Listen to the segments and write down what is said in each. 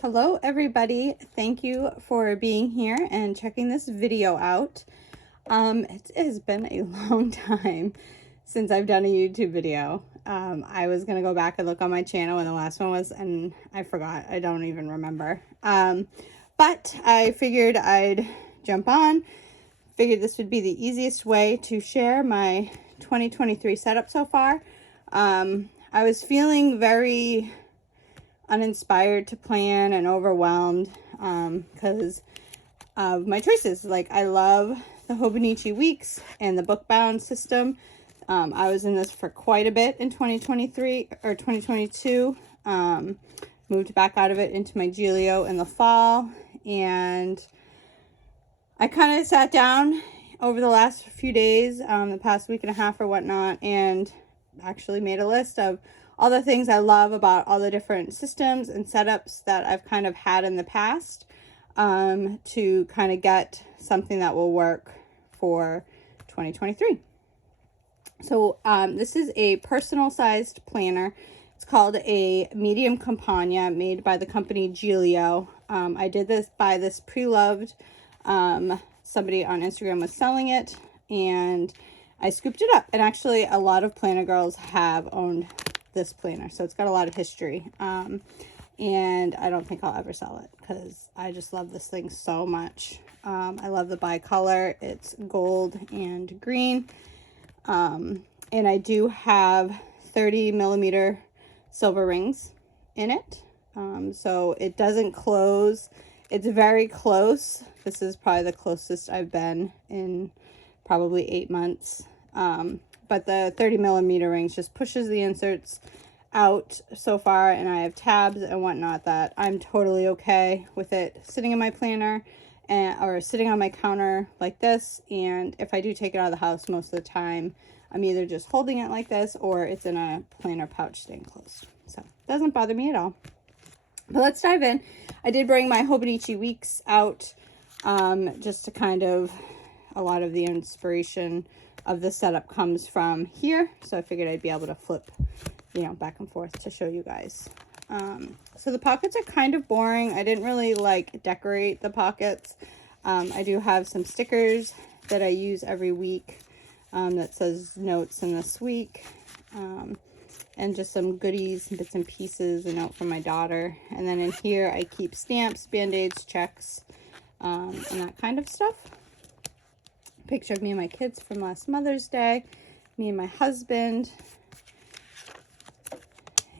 Hello everybody, thank you for being here and checking this video out. It has been a long time since I've done a YouTube video. I was gonna go back and look on my channel when the last one was, and I forgot. I don't even remember. But I figured I'd jump on. Figured this would be the easiest way to share my 2023 setup so far. I was feeling very uninspired to plan and overwhelmed because of my choices. Like, I love the Hobonichi weeks and the book bound system. I was in this for quite a bit in 2023 or 2022. Moved back out of it into my Gillio in the fall, and I kind of sat down over the last few days, the past week and a half or whatnot, and actually made a list of all the things I love about all the different systems and setups that I've kind of had in the past, to kind of get something that will work for 2023. So this is a personal sized planner. It's called a medium Compagna, made by the company Gillio. I did this by this pre-loved, somebody on Instagram was selling it, and I scooped it up. And actually a lot of planner girls have owned this planner, so it's got a lot of history, and I don't think I'll ever sell it because I just love this thing so much. I love the bicolor. It's gold and green, and I do have 30 millimeter silver rings in it, so it doesn't close. It's very close. This is probably the closest I've been in probably 8 months. But the 30 millimeter rings just pushes the inserts out so far, and I have tabs and whatnot that I'm totally okay with it sitting in my planner or sitting on my counter like this. And if I do take it out of the house, most of the time I'm either just holding it like this or it's in a planner pouch staying closed. So it doesn't bother me at all. But let's dive in. I did bring my Hobonichi weeks out, just to kind of, a lot of the inspiration of the setup comes from here, so I figured I'd be able to flip, back and forth to show you guys. So the pockets are kind of boring. I didn't really like decorate the pockets. I do have some stickers that I use every week, that says notes in this week, and just some goodies, bits and pieces, a note from my daughter. And then in here I keep stamps, band-aids, checks, and that kind of stuff. Picture of me and my kids from last Mother's Day, me and my husband.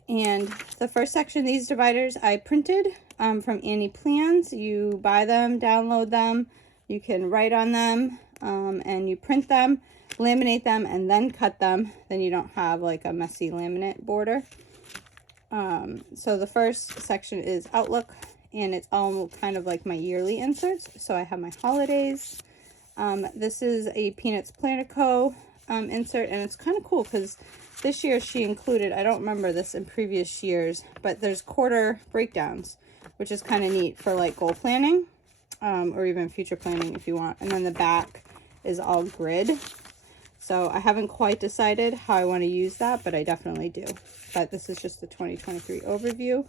And the first section, these dividers I printed from Annie Plans. You buy them, download them, you can write on them, and you print them, laminate them, and then cut them. Then you don't have like a messy laminate border. So the first section is Outlook, and it's all kind of like my yearly inserts. So I have my holidays. This is a Peanuts Planner Co. Insert, and it's kind of cool because this year she included, I don't remember this in previous years, but there's quarter breakdowns, which is kind of neat for like goal planning, or even future planning if you want. And then the back is all grid. So I haven't quite decided how I want to use that, but I definitely do. But this is just the 2023 overview.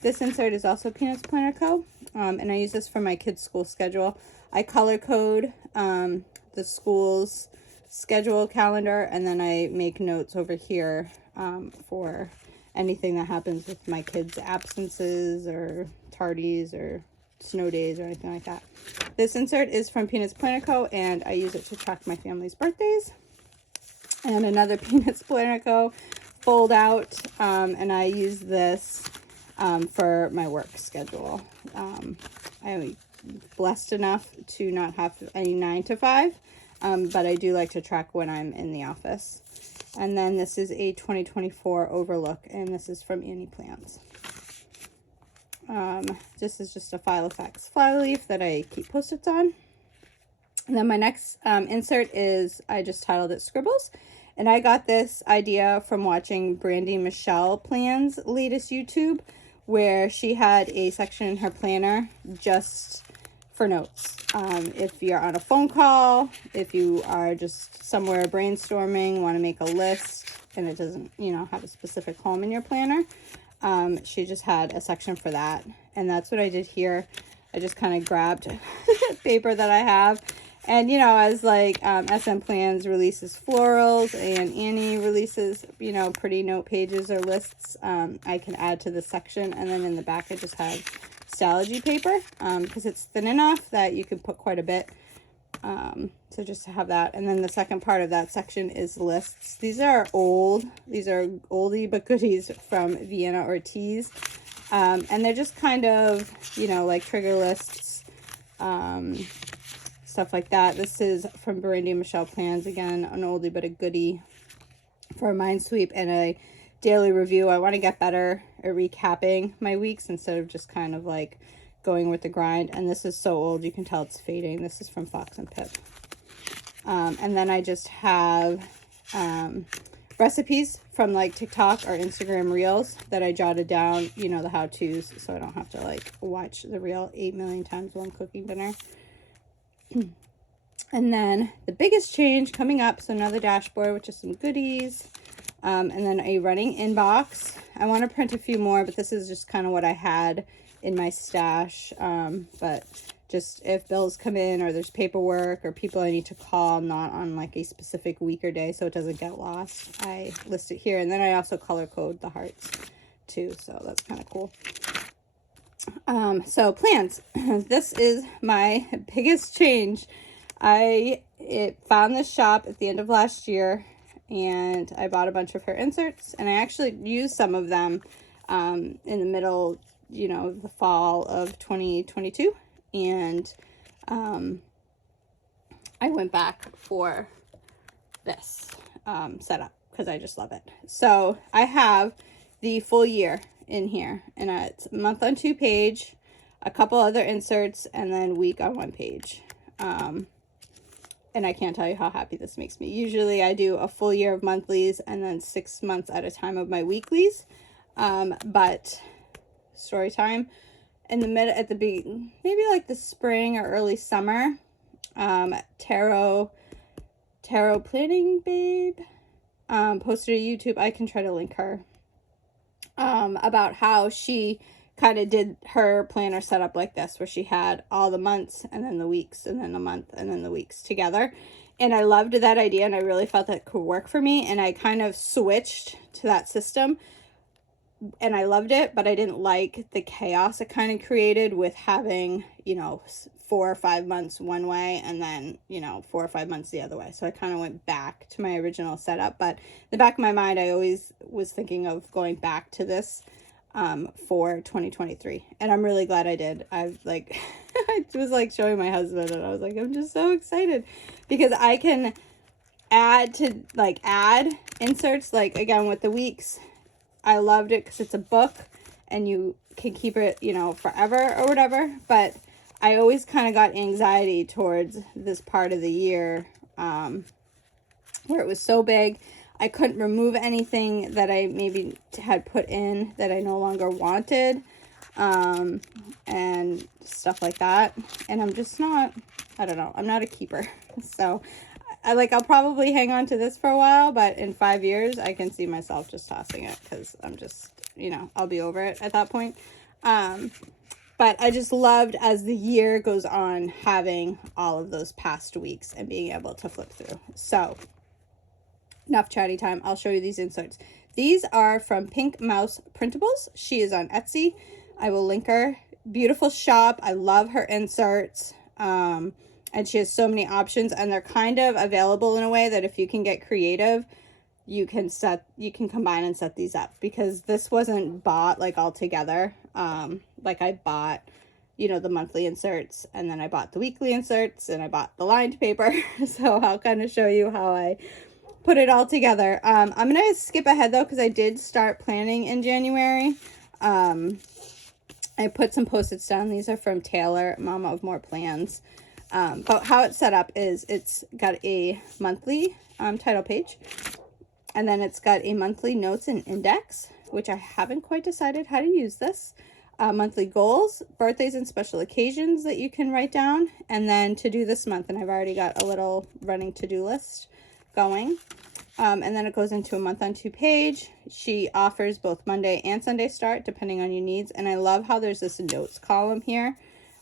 This insert is also Peanuts Planner Co. And I use this for my kids' school schedule. I color code the school's schedule calendar, and then I make notes over here for anything that happens with my kids' absences or tardies or snow days or anything like that. This insert is from Peanuts Planner Co., and I use it to track my family's birthdays. And another Peanuts Planner Co. fold out, and I use this for my work schedule. I'm blessed enough to not have any 9 to 5, but I do like to track when I'm in the office. And then this is a 2024 overlook, and this is from Annie Plans. This is just a File Effects fly leaf that I keep Post-its on. And then my next insert is, I just titled it Scribbles. And I got this idea from watching Brandy Michelle Plan's latest YouTube, where she had a section in her planner just for notes. If you're on a phone call, if you are just somewhere brainstorming, want to make a list, and it doesn't, have a specific home in your planner, she just had a section for that. And that's what I did here. I just kind of grabbed paper that I have. And, you know, as like SM Plans releases florals and Annie releases, you know, pretty note pages or lists, I can add to the section. And then in the back, I just have Stalogy paper because it's thin enough that you can put quite a bit. So just to have that. And then the second part of that section is lists. These are old. These are oldie but goodies from Vienna Ortiz. And they're just kind of, you know, like trigger lists, stuff like that. This is from Brandy Michelle Plans. Again, an oldie but a goodie for a mind sweep and a daily review. I want to get better at recapping my weeks instead of just kind of like going with the grind. And this is so old, you can tell it's fading. This is from Fox and Pip. And then I just have recipes from like TikTok or Instagram Reels that I jotted down, you know, the how-tos, so I don't have to like watch the reel 8 million times while I'm cooking dinner. And then the biggest change coming up, so another dashboard, which is some goodies, and then a running inbox. I want to print a few more, but this is just kind of what I had in my stash. But just if bills come in or there's paperwork or people I need to call, not on like a specific week or day, so it doesn't get lost, I list it here. And then I also color code the hearts too, so that's kind of cool. So plans. This is my biggest change. I found this shop at the end of last year, and I bought a bunch of her inserts, and I actually used some of them in the middle, you know, the fall of 2022. And I went back for this setup because I just love it. So I have the full year in here, and it's month on 2 page, a couple other inserts, and then week on 1 page. And I can't tell you how happy this makes me. Usually I do a full year of monthlies and then 6 months at a time of my weeklies. But story time. In the mid, at the beginning, maybe like the spring or early summer, tarot planning babe posted a YouTube, I can try to link her, about how she kind of did her planner setup like this, where she had all the months and then the weeks and then the month and then the weeks together. And I loved that idea, and I really felt that could work for me, and I kind of switched to that system. And I loved it, but I didn't like the chaos it kind of created with having, you know, 4 or 5 months one way and then, you know, 4 or 5 months the other way. So I kind of went back to my original setup. But in the back of my mind, I always was thinking of going back to this for 2023. And I'm really glad I did. I've like, I was like showing my husband, and I was like, I'm just so excited because I can add inserts, like again with the weeks. I loved it because it's a book and you can keep it, you know, forever or whatever. But I always kind of got anxiety towards this part of the year where it was so big. I couldn't remove anything that I maybe had put in that I no longer wanted, and stuff like that. And I'm just not, I don't know, I'm not a keeper. So I'll probably hang on to this for a while, but in 5 years, I can see myself just tossing it because I'm just, you know, I'll be over it at that point. But I just loved, as the year goes on, having all of those past weeks and being able to flip through. So enough chatty time. I'll show you these inserts. These are from Pink Mouse Printables. She is on Etsy. I will link her. Beautiful shop. I love her inserts. And she has so many options, and they're kind of available in a way that if you can get creative, you can combine and set these up, because this wasn't bought like all together. Like I bought, you know, the monthly inserts, and then I bought the weekly inserts, and I bought the lined paper. So I'll kind of show you how I put it all together. I'm going to skip ahead though, because I did start planning in January. I put some Post-its down. These are from Taylor, Mama of More Plans. But how it's set up is it's got a monthly title page, and then it's got a monthly notes and index, which I haven't quite decided how to use this. Monthly goals, birthdays and special occasions that you can write down, and then to do this month, and I've already got a little running to-do list going. And then it goes into a month on 2 page. She offers both Monday and Sunday start depending on your needs. And I love how there's this notes column here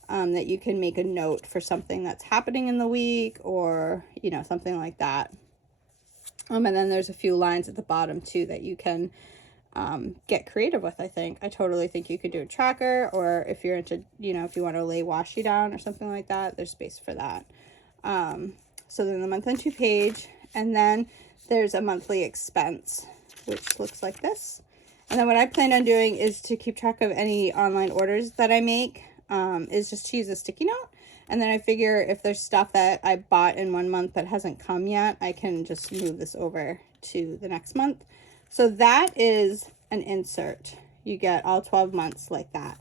that you can make a note for something that's happening in the week or, you know, something like that. And then there's a few lines at the bottom too that you can get creative with. I totally think you could do a tracker, or if you're into, you know, if you want to lay washi down or something like that, there's space for that. So then the month on 2 page, and then there's a monthly expense, which looks like this. And then what I plan on doing is to keep track of any online orders that I make, is just to use a sticky note. And then I figure if there's stuff that I bought in 1 month that hasn't come yet, I can just move this over to the next month. So that is an insert. You get all 12 months like that.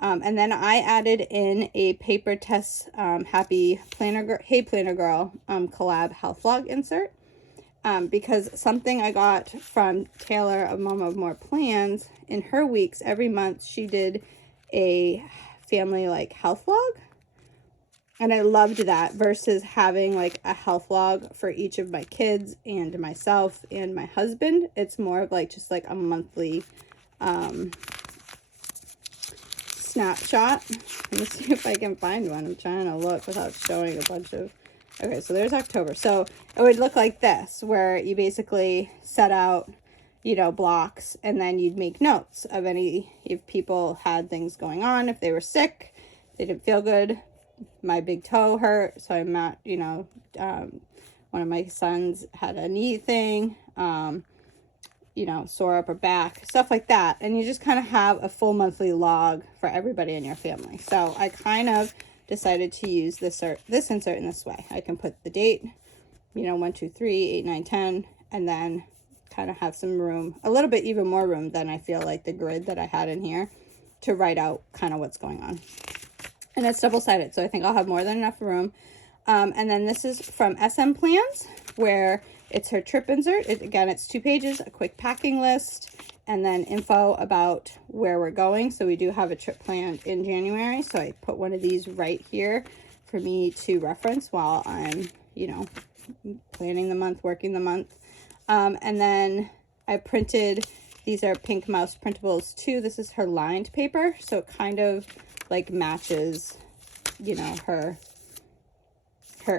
And then I added in a Paper Tess Happy Planner Hey Planner Girl collab health log insert. Because something I got from Taylor of Mom of More Plans, in her weeks every month she did a family like health log. And I loved that versus having like a health log for each of my kids and myself and my husband. It's more of like just like a monthly snapshot. Let me see if I can find one. I'm trying to look without showing a bunch of... Okay, so there's October. So it would look like this, where you basically set out, you know, blocks, and then you'd make notes of any, if people had things going on, if they were sick, they didn't feel good. My big toe hurt, so I'm not, you know, one of my sons had a knee thing, you know, sore upper back, stuff like that. And you just kind of have a full monthly log for everybody in your family. So I kind of decided to use this insert in this way. I can put the date, you know, 1, 2, 3, 8, 9, 10, and then kind of have some room, a little bit even more room than I feel like the grid that I had in here, to write out kind of what's going on. And it's double-sided, so I think I'll have more than enough room. And then this is from SM Plans, where it's her trip insert. Again, it's 2 pages, a quick packing list, and then info about where we're going. So we do have a trip planned in January, so I put one of these right here for me to reference while I'm, you know, planning the month, working the month. And then I printed, these are Pink Mouse printables too. This is her lined paper, so it kind of like matches, you know, her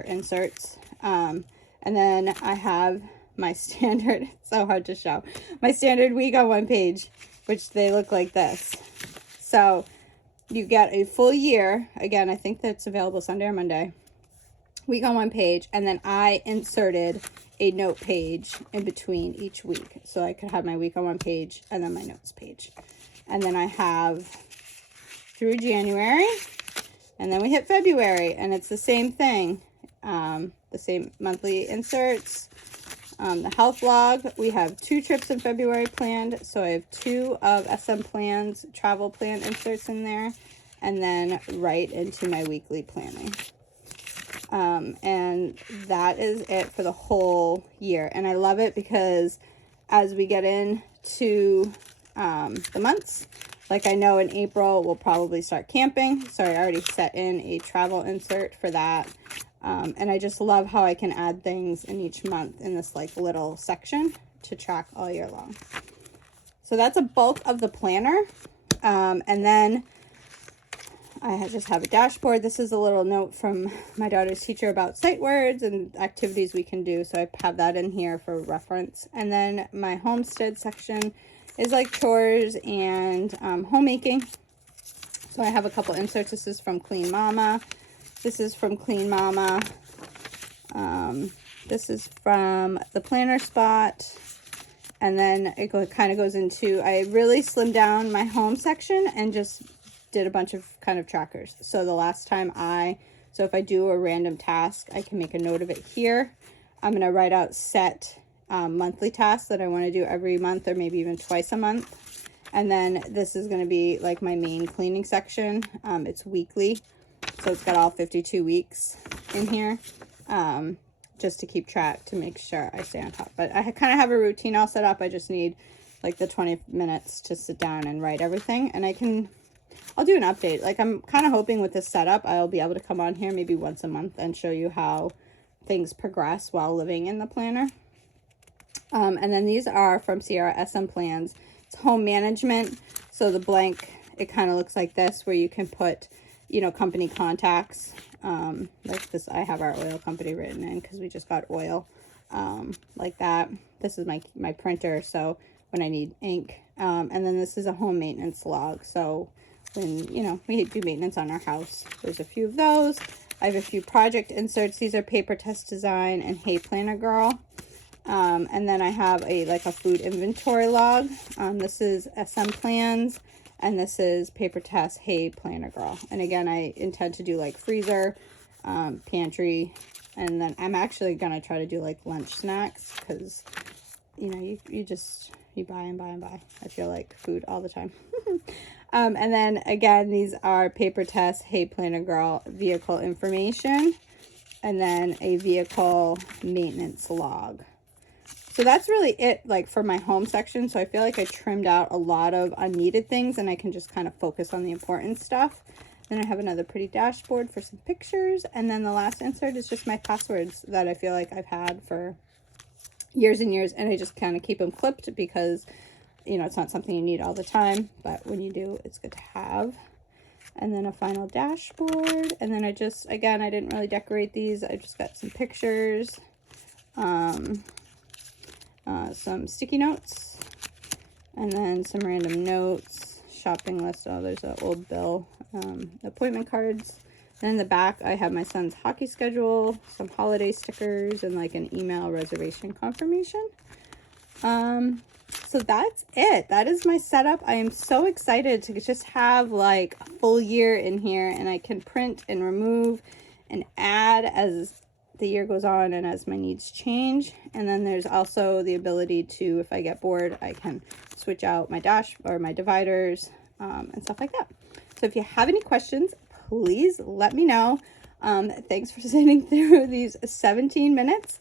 inserts. And then I have my standard, it's so hard to show, my standard week on 1 page, which they look like this. So you get a full year. Again, I think that's available Sunday or Monday. Week on 1 page, and then I inserted a note page in between each week. So I could have my week on 1 page and then my notes page. And then I have through January, and then we hit February, and it's the same thing. The same monthly inserts. The health log, we have 2 trips in February planned, so I have 2 of SM Plans travel plan inserts in there, and then right into my weekly planning. And that is it for the whole year. And I love it because as we get into the months, like I know in April we'll probably start camping, so I already set in a travel insert for that. And I just love how I can add things in each month in this like little section to track all year long. So that's a bulk of the planner. And then I just have a dashboard. This is a little note from my daughter's teacher about sight words and activities we can do. So I have that in here for reference. And then my homestead section is like chores and homemaking. So I have a couple inserts. This is from Clean Mama. This is from Clean Mama. This is from the Planner Spot. And then it kind of goes into, I really slimmed down my home section and just did a bunch of kind of trackers. So the last time so if I do a random task, I can make a note of it here. I'm going to write out set monthly tasks that I want to do every month or maybe even twice a month. And then this is going to be like my main cleaning section. It's weekly. So it's got all 52 weeks in here, just to keep track, to make sure I stay on top. But I kind of have a routine all set up. I just need like the 20 minutes to sit down and write everything. And I'll do an update. Like I'm kind of hoping with this setup, I'll be able to come on here maybe once a month and show you how things progress while living in the planner. And then these are from Sierra SM Plans. It's home management. So the blank, it kind of looks like this, where you can put, you know, company contacts. Like this, I have our oil company written in because we just got oil. Like that. This is my printer, so when I need ink. And then this is a home maintenance log. So when, you know, we do maintenance on our house, there's a few of those. I have a few project inserts. These are Paper Test Design and Hey Planner Girl. And then I have a food inventory log. This is SM Plans, and this is Paper Test Hey Planner Girl. And again, I intend to do like freezer, pantry, and then I'm actually gonna try to do like lunch snacks, because you know, you buy and buy and buy. I feel like food all the time. And then again, these are Paper Test Hey Planner Girl vehicle information, and then a vehicle maintenance log. So that's really it, like, for my home section. So I feel like I trimmed out a lot of unneeded things, and I can just kind of focus on the important stuff. Then I have another pretty dashboard for some pictures. And then the last insert is just my passwords that I feel like I've had for years and years. And I just kind of keep them clipped because, you know, it's not something you need all the time. But when you do, it's good to have. And then a final dashboard. And then I just, again, I didn't really decorate these. I just got some pictures. Some sticky notes, and then some random notes, shopping list. Oh, there's an old bill, appointment cards. Then in the back, I have my son's hockey schedule, some holiday stickers, and like an email reservation confirmation. So that's it. That is my setup. I am so excited to just have like a full year in here, and I can print and remove and add as the year goes on and as my needs change. And then there's also the ability to, if I get bored, I can switch out my my dividers, and stuff like that. So if you have any questions, please let me know. Thanks for sitting through these 17 minutes.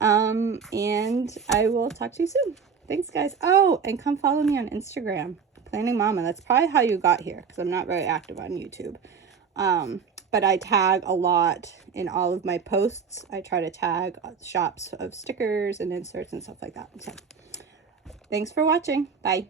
And I will talk to you soon. Thanks, guys. Oh, and come follow me on Instagram, Planning Mama. That's probably how you got here, because I'm not very active on YouTube. But I tag a lot in all of my posts. I try to tag shops of stickers and inserts and stuff like that. So thanks for watching. Bye.